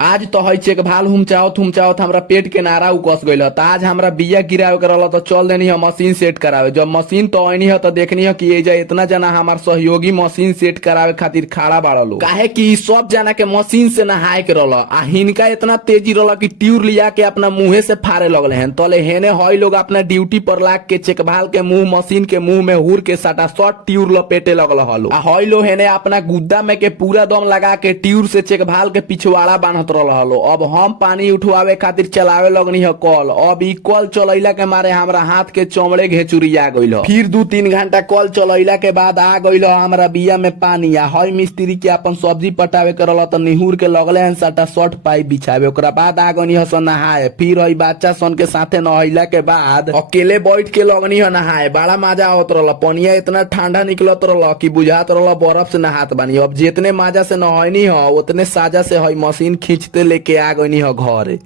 आज तो है चेक भाल हम चाहत हमरा पेट के नारा उकस गइल त आज हमरा बिया गिरावे के रहल तो चल देनी है मशीन सेट करावे। जब मशीन तो आईनी है तो देखनी है कि एजा इतना जना हमार सहयोगी मशीन सेट करावे खातिर खड़ा बाड़ लो, काहे कि सब जना के मशीन से नहाए के रहल आ हिनका इतना तेजी रहल कि ट्यूर लिया के अपना मुंहे से फाड़े लगले हैं। तले हेने हई लोग अपना ड्यूटी पर लाग के चेकभाल के मुंह मशीन के मुंह में हुर के सटा शॉट ट्यूर लपेटे लगल हलो आ हई लो हेने अपना गुद्दा में के पूरा दम लगा के ट्यूर से चेकभाल के पिछवाड़ा बांधत रहल हलो। अब हम पानी उठवावे खातिर चलावे लगनी है कल। अब ई कल चलैला के मारे हमरा हाथ के चमड़े घेचुरिया गइल। फिर 2-3 घंटा कल चलैला के बाद आ गइल हमरा बिया में पानी आ हई मिस्त्री के अपन सब्जी पटावे के रहल त निहुर के लगले हैं सटा शॉर्ट पाइप बिछावे। ओकरा बाद आ गनी हसन नहाए। फिर हई बच्चा सन के साथे नहैला के बाद अकेले बैठ के लगनी है नहाए। बड़ा मजा आवत रहल। पनिया इतना ठंडा निकलत रहल कि बुझात रहल बर्फ से नहात बानी। अब जितने मजा से नहैनी ह उतने साजा से हई मशीन खींचते लेके आ गनी ह घरे।